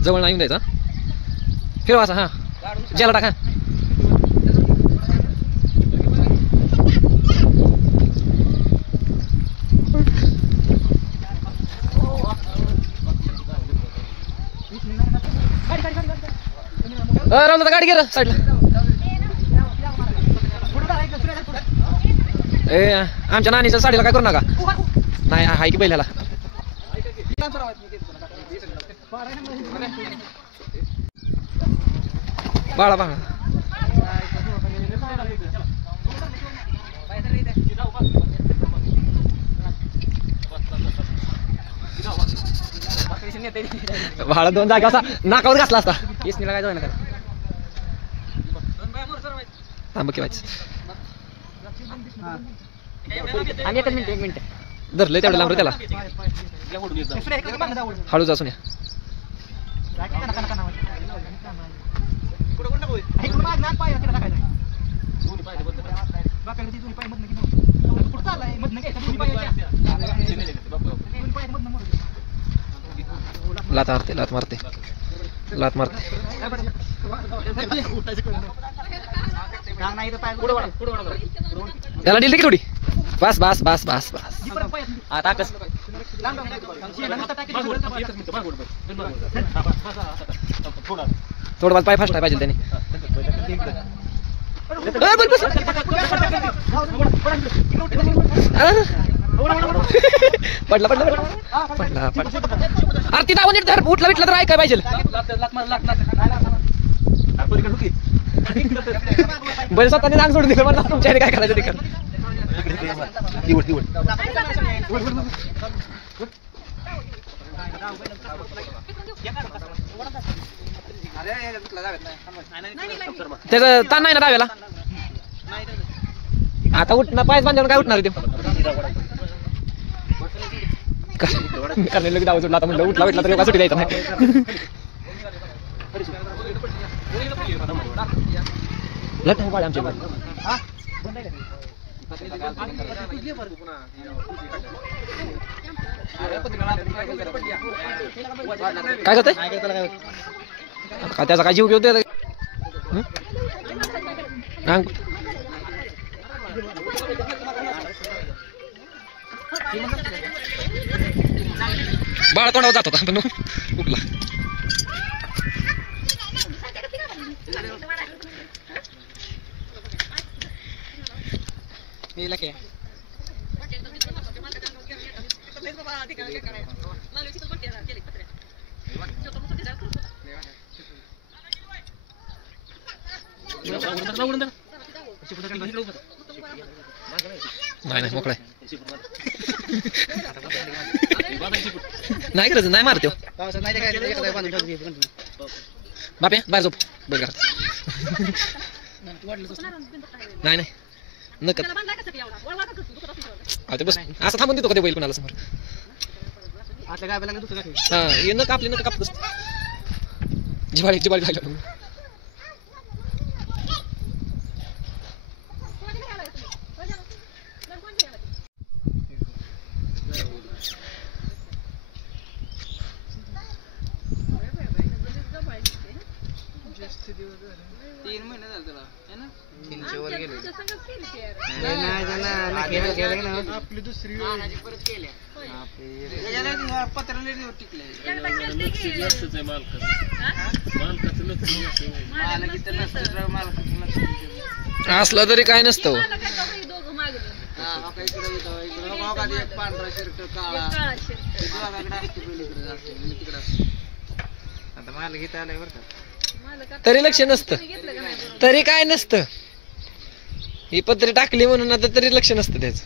जवळ नाही द्यायचा फिरवा असा हा ज्याला टाका राहून गाडी घे साईडला ए आमच्या नानीच्या साडीला काय करू नका नाही हाय की बैलाला बाळा बाळा बाळा दोन जागा असा नाकावर घासला असता इसनीला काय जाऊ नका थांब किंवाच आणि एक मिनिट धरलंय तेवढं लांब रे त्याला हळूच असून या लात मारते लात मारते लात मारते त्याला दिली की थोडी बस बस बस बस बस आता कस थोडं मला पाय फास्ट आहे पाहिजे त्याने पडला पडला पडला पडला अरे ती धावून धर उठला भेटला तर ऐकाय पाहिजे बरं स्वतःने रांग सोडून दिलं मला तुमच्या काय करायचं तिकडं त्याचं ताण नाही ना डाव्याला आता उठणार पायच बांधल्यावर काय उठणार ते करणे डाव सोडला आता म्हणलं उठला भेटला तर सुट्टी द्यायचं नाही आमच्या काय करते त्याचा काय जीव घेऊ दे बाळा तोंडावर जात होता पण उठला नाही नाही मोकळा नाही करायचं नाही मारतो बापे बाहेर झोप बघ नाही नाही नका बस असं थांबून देतो का ते बैल कोणाला समोर हा हे नका आपली नका कापत जिवाळी जिवाळी खायला आपली दुसरी असलं तरी काय नसतं आता मला घेता आलाय बरं का तरी लक्ष नसतं, तरी काय नसतं. ही पत्री टाकली म्हणून आता तरी लक्ष नसतं त्याचं.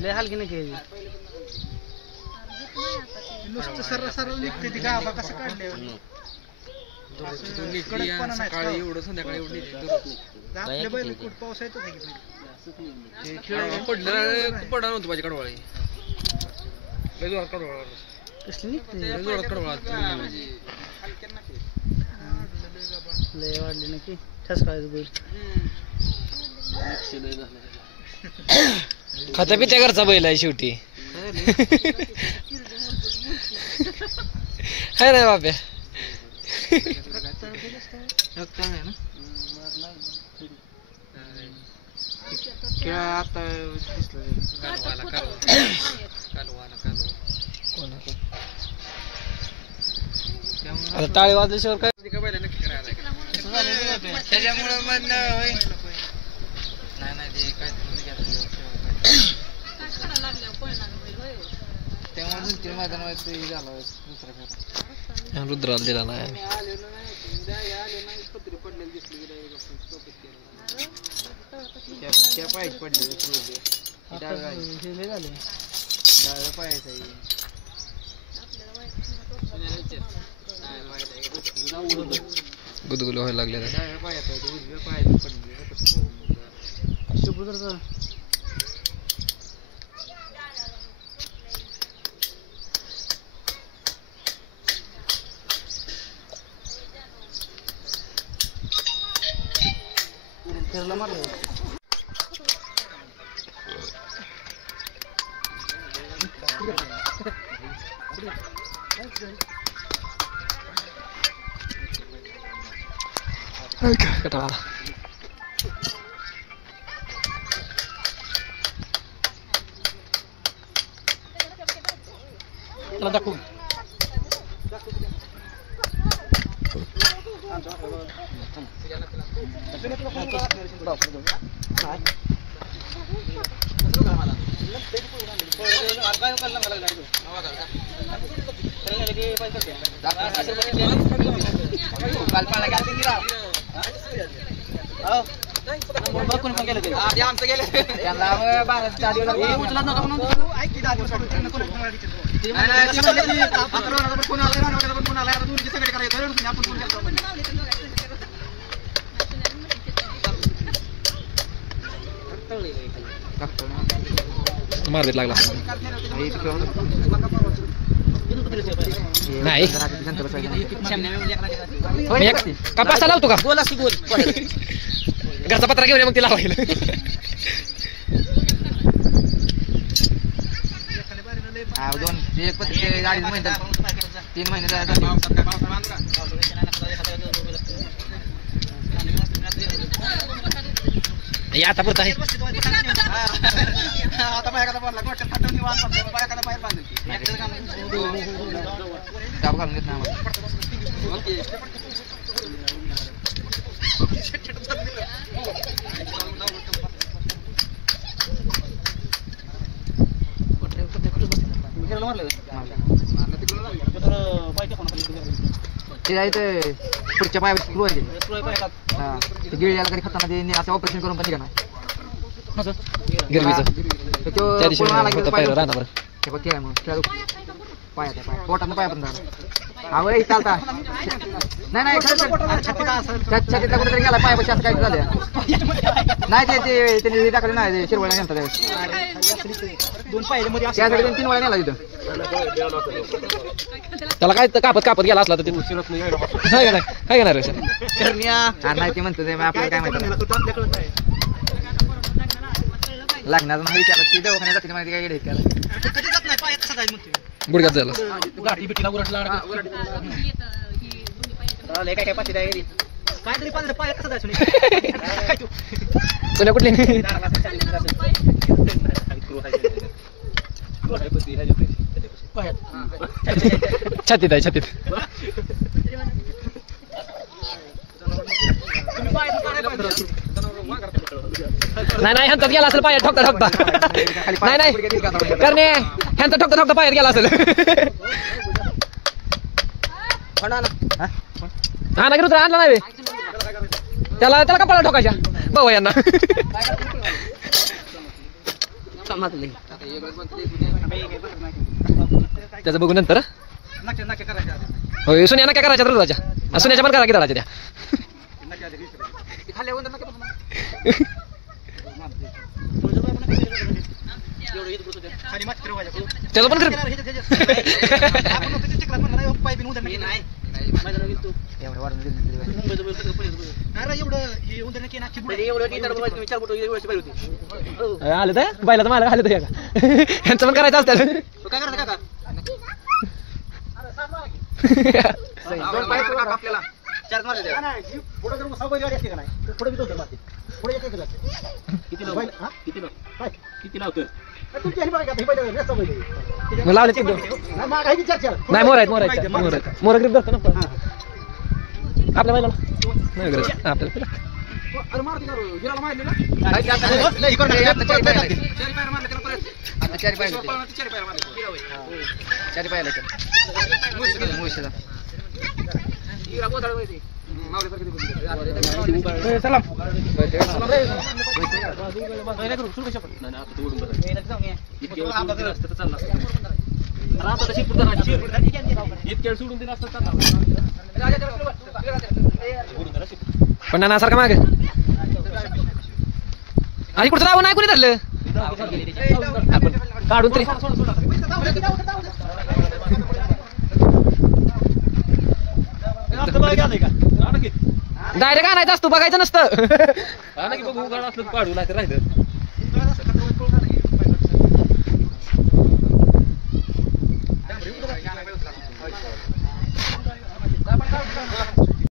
लय हलकी नाही केली. नुसतं सरळ सरळ निघते ती गाभा कसं काढले सकाळी एवढं संध्याकाळी एवढं आपल्या बैल कुठ पाऊस येतो पडणार नव्हतं माझ्या कडवाळी कडवाळा कसली निघते कडवाळा लय वाढली नक्की ठसकायचं बैल. खाता पित्या घरचा बैल आहे शेवटी. हाय ना बाप्या. आता टाळी वाजल्याशिवाय काय त्याच्यामुळे रुद्राला दिला नाही. गुदगुल व्हायला लागले. कटाळा दाखवू. मारबीत लागला नाही. कपासा लावतो का गोल अशी गोल घरचा पत्रा घेऊन मग ती लावायला. दोन एक पत्रिके 2.5 महिने 3 महिने आता पुरत आहे. ते आहे ते पुढच्या पायावर स्क्रू आहे ते गिळ याला कधी खाताना ते असं ऑपरेशन करून पण निघा गिरवीचं त्या दिवशी होतं पहिलं राहणार बरं. पाया पोटानं पाया पण झाला आवय चालता नाही छातीतला कुठेतरी गेला पायापाशी असं काय झालं नाही. ते त्यांनी टाकले नाही शिरवळ्या नेलता त्यासाठी 2-3 वेळा नेला तिथं. त्याला काय कापत गेला असला तर ते काय घेणार नाही ते म्हणतो ते आपल्याला काय माहिती लागणार नाही विचारत ती दवाखान्यात जाते माहिती काय गुडघ्यात जायला तुला कुठली छातीत आहे छातीत. नाही ह्यांचाच गेला असेल पायात ठोकता ठोकता. नाही करणे ह्यांचा ठोकता ठोकता पायात गेला असेल. हा ना रुद्र आणला नाही त्याला कपाळा ठोकायच्या भाऊ यांना त्याचं बघू नंतर होय सुन्या काय करायच्या रुद्राच्या सुन्याच्या पण करा की धडाच्या त्या त्याचं पण आलं तर बायला तर मला आलं तर यांचं पण करायचं असतं लावले नाही मोर आहेत मोर ग्रीप धरतो ना आपल्या बायला नाही गरज आपल्याला पण ना सारखं माग आणि कुठं राहून नाही कोणी धरलं आपण काढून तरी डायरेक्ट आणायचं असतो बघायचं नसतं काढू नाही राहिलं